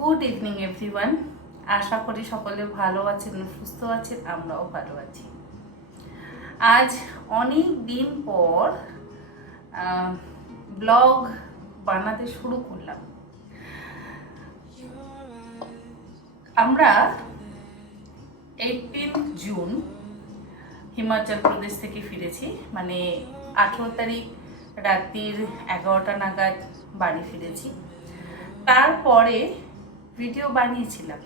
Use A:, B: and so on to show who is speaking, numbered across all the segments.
A: Good evening everyone আশা করি সকলে ভালো আছেন, সুস্থ আছেন, আমরাও ভালো আছি। আজ অনেক দিন পর ব্লগ বানাতে শুরু করলাম। আমরা এইটিন জুন হিমাচল প্রদেশ থেকে ফিরেছি মানে আঠেরো তারিখ রাত্রির এগারোটা নাগাদ বাড়ি ফিরেছি। তারপরে ভিডিও বানিয়েছিলাম।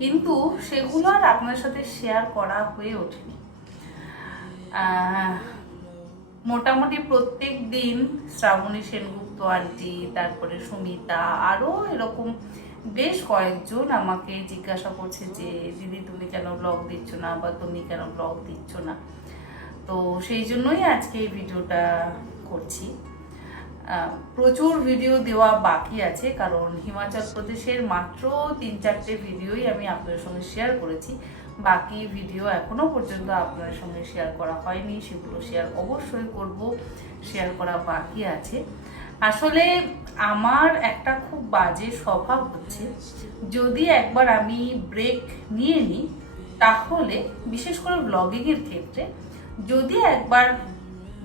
A: কিন্তু সেগুলো আর আপনার সাথে শেয়ার করা হয়ে ওঠেনি। মোটামুটি প্রত্যেক দিন শ্রাবণী সেনগুপ্ত আন্টি, তারপরে সুমিতা আরও এরকম বেশ কয়েকজন আমাকে জিজ্ঞাসা করছে যে, দিদি, তুমি কেন ব্লগ দিচ্ছ না? বা তুমি কেন ব্লগ দিচ্ছ না? তো সেই জন্যই আজকে এই ভিডিওটা করছি। প্রচুর ভিডিও দেওয়া বাকি আছে, কারণ হিমাচল প্রদেশের মাত্র তিন চারটে ভিডিওই আমি আপনাদের সঙ্গে শেয়ার করেছি। বাকি ভিডিও এখনও পর্যন্ত আপনাদের সঙ্গে শেয়ার করা হয়নি, সেগুলো শেয়ার অবশ্যই করব শেয়ার করা বাকি আছে। আসলে আমার একটা খুব বাজে স্বভাব হচ্ছে, যদি একবার আমি ব্রেক নিয়ে নিই, তাহলে বিশেষ করে ব্লগিংয়ের ক্ষেত্রে, যদি একবার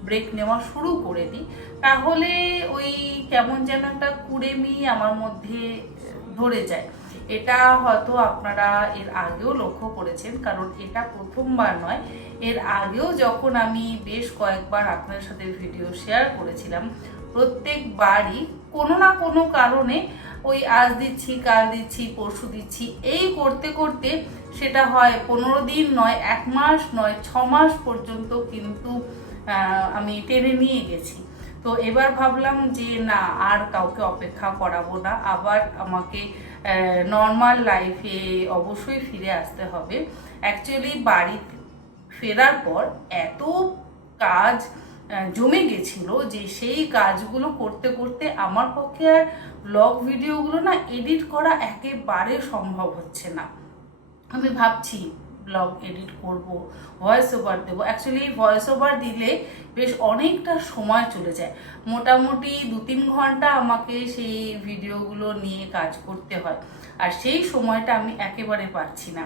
A: ব্রেক নেওয়া শুরু করে দিই, তাহলে ওই কেমন যেন একটা কুড়েমি আমার মধ্যে ধরে যায়। এটা হয়তো আপনারা এর আগেও লক্ষ্য করেছেন, কারণ এটা প্রথমবার নয়। এর আগেও যখন আমি বেশ কয়েকবার আপনার সাথে ভিডিও শেয়ার করেছিলাম, প্রত্যেকবারই কোনো না কোনো কারণে ওই আজ দিচ্ছি, কাল দিচ্ছি, পরশু দিচ্ছি, এই করতে করতে সেটা হয় পনেরো দিন নয়, এক মাস নয়, ছ মাস পর্যন্ত কিন্তু আমি টেনে নিয়ে গেছি। তো এবার ভাবলাম যে না, আর কাউকে অপেক্ষা করাবো না। আবার আমাকে নর্মাল লাইফে অবশ্যই ফিরে আসতে হবে। অ্যাকচুয়ালি বাড়ি ফেরার পর এত কাজ জমে গেছিল যে সেই কাজগুলো করতে করতে আমার পক্ষে আর ব্লগ ভিডিওগুলো না এডিট করা একেবারে সম্ভব হচ্ছে না। আমি ভাবছি ব্লগ এডিট করব ভয়েস ওভার দেবো। অ্যাকচুয়ালি ভয়েস ওভার দিলে বেশ অনেকটা সময় চলে যায়। মোটামুটি দু তিন ঘণ্টা আমাকে সেই ভিডিওগুলো নিয়ে কাজ করতে হয়। আর সেই সময়টা আমি একেবারে পাচ্ছি না।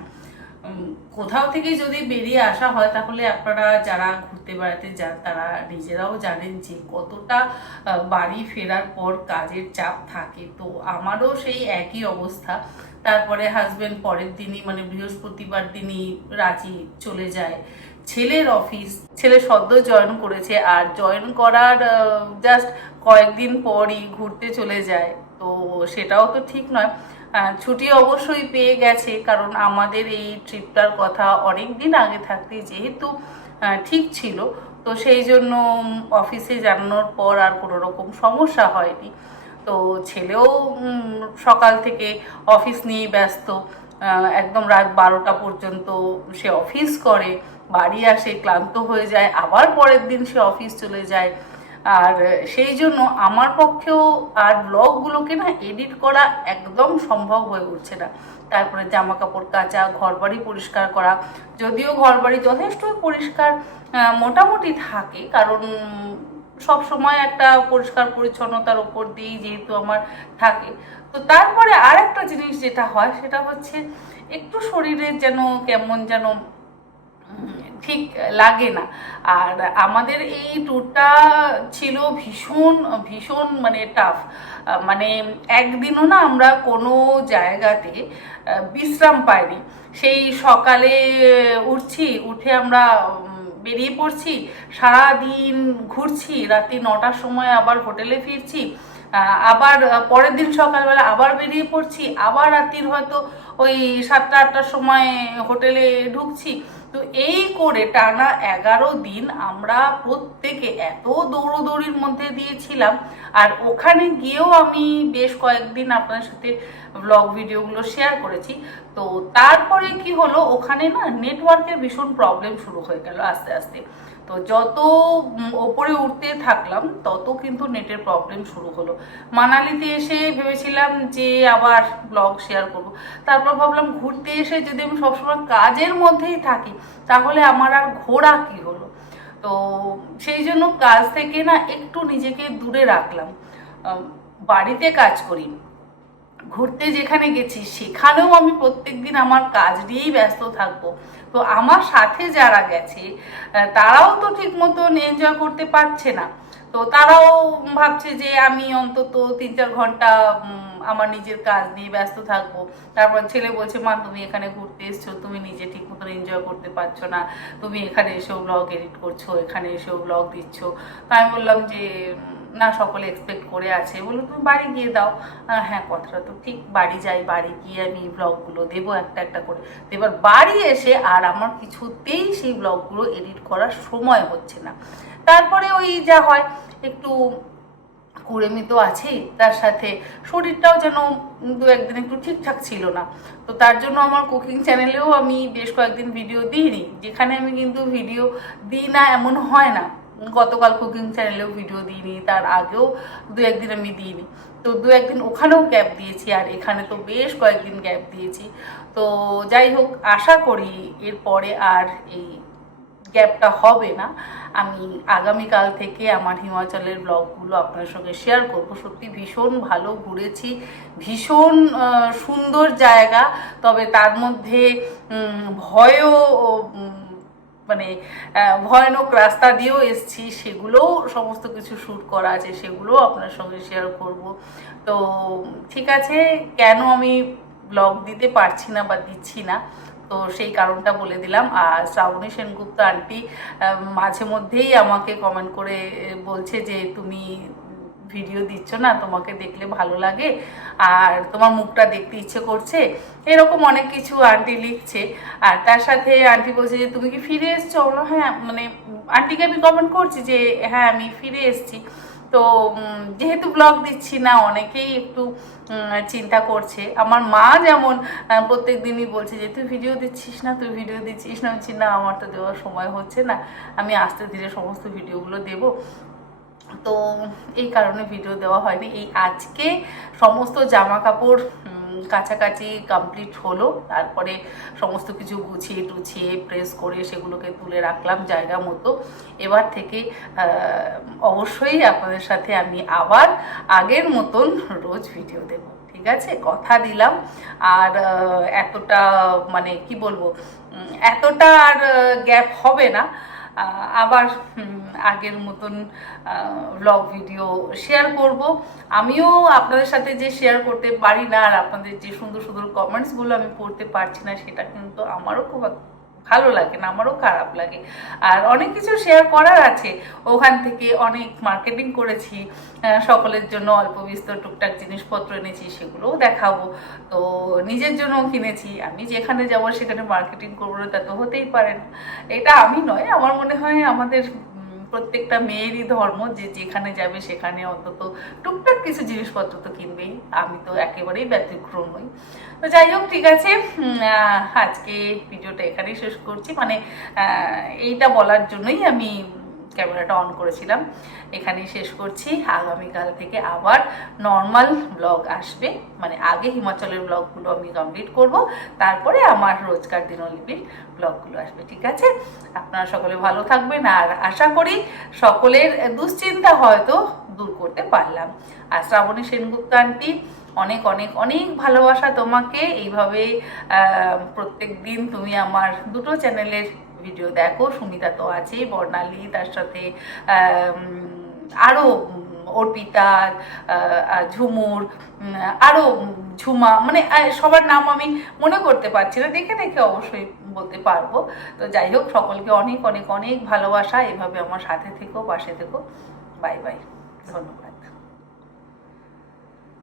A: কোথাও থেকে যদি বেরিয়ে আসা হয়, তাহলে আপনারা যারা ঘুরতে বেড়াতে যান, তারা নিজেরাও জানেন যে কতটা বাড়ি ফেরার পর কাজের চাপ থাকে। তো আমারও সেই একই অবস্থা। তারপরে হাজবেন্ড পরের দিনই মানে বৃহস্পতিবার দিনই রাঁচি চলে যায়। ছেলের অফিস ছেলে সদ্য জয়েন করেছে আর জয়েন করার জাস্ট কয়েকদিন পরই ঘুরতে চলে যায়। তো সেটাও তো ঠিক নয়। ছুটি অবশ্যই পেয়ে গেছে, কারণ আমাদের এই ট্রিপটার কথা অনেক দিন আগে থাকতে যেহেতু ঠিক ছিল। তো সেই জন্য অফিসে জানানোর পর আর কোনো রকম সমস্যা হয়নি। তো ছেলেও সকাল থেকে অফিস নিয়ে ব্যস্ত একদম রাত বারোটা পর্যন্ত সে অফিস করে, বাড়ি আসে, ক্লান্ত হয়ে যায়, আবার পরের দিন সে অফিস চলে যায়। আর সেই জন্য আমার পক্ষেও আর ব্লগগুলোকে না এডিট করা একদম সম্ভব হয়ে উঠছে না। তারপরে জামা কাপড় কাচা, ঘরবাড়ি পরিষ্কার করা, যদিও ঘরবাড়ি যথেষ্ট পরিষ্কার মোটামুটি থাকে, কারণ সব সময় একটা পরিষ্কার পরিচ্ছন্নতার ওপর দিয়েই যেহেতু আমার থাকে। তো তারপরে আর একটা জিনিস যেটা হয়, সেটা হচ্ছে একটু শরীরের যেন কেমন যেন ঠিক লাগে না। আর আমাদের এই ট্যুরটা ছিল ভীষণ ভীষণ মানে টাফ মানে একদিনও না আমরা কোনো জায়গাতে বিশ্রাম পাইনি। সেই সকালে উঠছি, উঠে আমরা বেরিয়ে পড়ছি সারা দিন ঘুরছি, রাত্রি নটার সময় আবার হোটেলে ফিরছি আবার পরের দিন সকালবেলা আবার বেরিয়ে পড়ছি, আবার রাত্রির হয়তো ওই সাতটা আটটার সময় হোটেলে ঢুকছি তো এই করে টানা এগারো দিন আমরা প্রত্যেকে এত দৌড়োদৌড়ির মধ্যে দিয়েছিলাম। আর ওখানে গিয়েও আমি বেশ কয়েকদিন আপনার সাথে ব্লগ ভিডিওগুলো শেয়ার করেছি। তো তারপরে কি হলো, ওখানে না নেটওয়ার্কের ভীষণ প্রবলেম শুরু হয়ে গেল আস্তে আস্তে। তো যত ওপরে উঠতে থাকলাম, তত কিন্তু নেটের প্রবলেম শুরু হলো। মানালিতে এসে ভেবেছিলাম যে আবার ব্লগ শেয়ার করব। তারপর ভাবলাম ঘুরতে এসে যদি আমি সবসময় কাজের মধ্যেই থাকি তাহলে আমার আর ঘোরা কি হলো? তো সেই জন্য কাজ থেকে না একটু নিজেকে দূরে রাখলাম। বাড়িতে কাজ করি। ঘুরতে যেখানে গেছি, সেখানেও আমি প্রত্যেক দিন আমার কাজ নিয়েই ব্যস্ত থাকব। তো আমার সাথে যারা গেছে তারাও তো ঠিক মতন এনজয় করতে পারছে না। তো তারাও ভাবছে যে আমি অন্তত তিন চার ঘণ্টা আমার নিজের কাজ নিয়ে ব্যস্ত থাকব। তারপর ছেলে বলছে, মা, তুমি এখানে ঘুরতে এসছো, তুমি নিজে ঠিক মতন এনজয় করতে পারছ না। তুমি এখানে এসেও ব্লগ এডিট করছ, এখানে এসেও ব্লগ দিচ্ছ। তো আমি বললাম যে, না, সকলে এক্সপেক্ট করে আছে। বলল, তুমি বাড়ি গিয়ে দাও। হ্যাঁ কথাটা তো ঠিক, বাড়ি যাই, বাড়ি গিয়ে আমি ব্লগগুলো দেবো একটা একটা করে। এবার বাড়ি এসে আর আমার কিছুতেই সেই ব্লগগুলো এডিট করার সময় হচ্ছে না। তারপরে ওই যা হয় একটু কুড়েমি তো আছেই, তার সাথে শরীরটাও যেন দু একদিন একটু ঠিকঠাক ছিল না। তো তার জন্য আমার কুকিং চ্যানেলেও আমি বেশ কয়েকদিন ভিডিও দিইনি, যেখানে আমি কিন্তু ভিডিও দিই না, এমন হয় না। গতকাল কুকিং চ্যানেলেও ভিডিও দিইনি, তার আগেও দু একদিন আমি দিইনি। তো দু একদিন ওখানেও গ্যাপ দিয়েছি, আর এখানে তো বেশ কয়েকদিন গ্যাপ দিয়েছি। তো যাই হোক, আশা করি এরপরে আর এই গ্যাপটা হবে না। আমি আগামীকাল থেকে আমার হিমাচলের ব্লগগুলো আপনার সঙ্গে শেয়ার করব। সত্যি ভীষণ ভালো ঘুরেছি, ভীষণ সুন্দর জায়গা। তবে তার মধ্যে ভয়ও মানে ভয়ানক রাস্তা দিয়েও এসছি। সেগুলোও সমস্ত কিছু শ্যুট করা আছে, সেগুলোও আপনার সঙ্গে শেয়ার করব। তো, ঠিক আছে, কেন আমি ব্লগ দিতে পারছি না বা দিচ্ছি না? তো সেই কারণটা বলে দিলাম। আর শ্রাবণী সেনগুপ্ত আন্টি মাঝে মধ্যেই আমাকে কমেন্ট করে বলছে যে, তুমি ভিডিও দিচ্ছ না, তোমাকে দেখলে ভালো লাগে। আর তোমার মুখটা দেখতে ইচ্ছে করছে। এরকম অনেক কিছু আন্টি লিখছে। আর তার সাথে আন্টি বলছে যে, তুমি কি ফিরে এসছো? হ্যাঁ মানে আন্টিকে আমি কমেন্ট করছি যে হ্যাঁ আমি ফিরে এসেছি। তো যেহেতু ব্লগ দিচ্ছি না অনেকেই একটু চিন্তা করছে। আমার মা যেমন প্রত্যেক দিনই বলছে যে তুই ভিডিও দিচ্ছিস না তুই ভিডিও দিচ্ছিস না। বলছি, না আমার তো দেওয়ার সময় হচ্ছে না। আমি আস্তে ধীরে সমস্ত ভিডিওগুলো দেব। তো এই কারণে ভিডিও দেওয়া হয়নি। এই আজকে সমস্ত জামা কাপড় কাছাকাছি কমপ্লিট হলো। তারপরে সমস্ত কিছু গুছিয়ে টুছিয়ে প্রেস করে সেগুলোকে তুলে রাখলাম জায়গা মতো। এবার থেকে অবশ্যই আপনাদের সাথে আমি আবার আগের মতন রোজ ভিডিও দেব, ঠিক আছে? কথা দিলাম। আর এতটা মানে কি বলব? এতটা আর গ্যাপ হবে না। আবার আগের মতন ব্লগ ভিডিও শেয়ার করব। আমিও আপনাদের সাথে যে শেয়ার করতে পারি না আর আপনাদের যে সুন্দর সুন্দর কমেন্টসগুলো আমি পড়তে পারছি না, সেটা কিন্তু আমারও খুব ভালো লাগে না, আমারও খারাপ লাগে। আর অনেক কিছু শেয়ার করার আছে। ওখান থেকে অনেক মার্কেটিং করেছি সকলের জন্য অল্প বিস্তর টুকটাক জিনিসপত্র এনেছি, সেগুলোও দেখাবো। তো নিজের জন্যও কিনেছি। আমি যেখানে যাব সেখানে মার্কেটিং করব না, তা তো হতেই পারে না। এটা আমি নয়, আমার মনে হয় আমাদের প্রত্যেকটা মেয়েরই ধর্ম, যে যেখানে যাবে সেখানে অন্তত টুকটাক কিছু জিনিসপত্র তো কিনবেই। আমি তো একেবারেই ব্যতিক্রম নই। তো যাই হোক, ঠিক আছে। আজকে ভিডিওটা এখানেই শেষ করছি। মানে এইটা বলার জন্যই আমি ক্যামেরাটা অন করেছিলাম। এখানেই শেষ করছি। আগামীকাল থেকে আবার নর্মাল ব্লগ আসবে। মানে আগে হিমাচলের ব্লগগুলো আমি কমপ্লিট করব। তারপরে আমার রোজকার দিনলিপির ব্লগগুলো আসবে, ঠিক আছে? আপনারা সকলে ভালো থাকবেন আর আশা করি সকলের দুশ্চিন্তা হয়তো দূর করতে পারলাম। আর শ্রাবণী সেনগুপ্ত আন্টি অনেক অনেক অনেক ভালোবাসা তোমাকে। এইভাবে প্রত্যেক দিন তুমি আমার দুটো চ্যানেলের ভিডিও দেখো, সুমিতা তো আছেই, বর্ণালী, তার সাথে আরও অর্পিতা ঝুমুর আরও ঝুমা মানে সবার নাম আমি মনে করতে পারছি না, দেখে দেখে অবশ্যই বলতে পারব। তো যাই হোক, সকলকে অনেক অনেক অনেক ভালোবাসা, এভাবে আমার সাথে থেকো, পাশে থেকো। বাই বাই, ধন্যবাদ।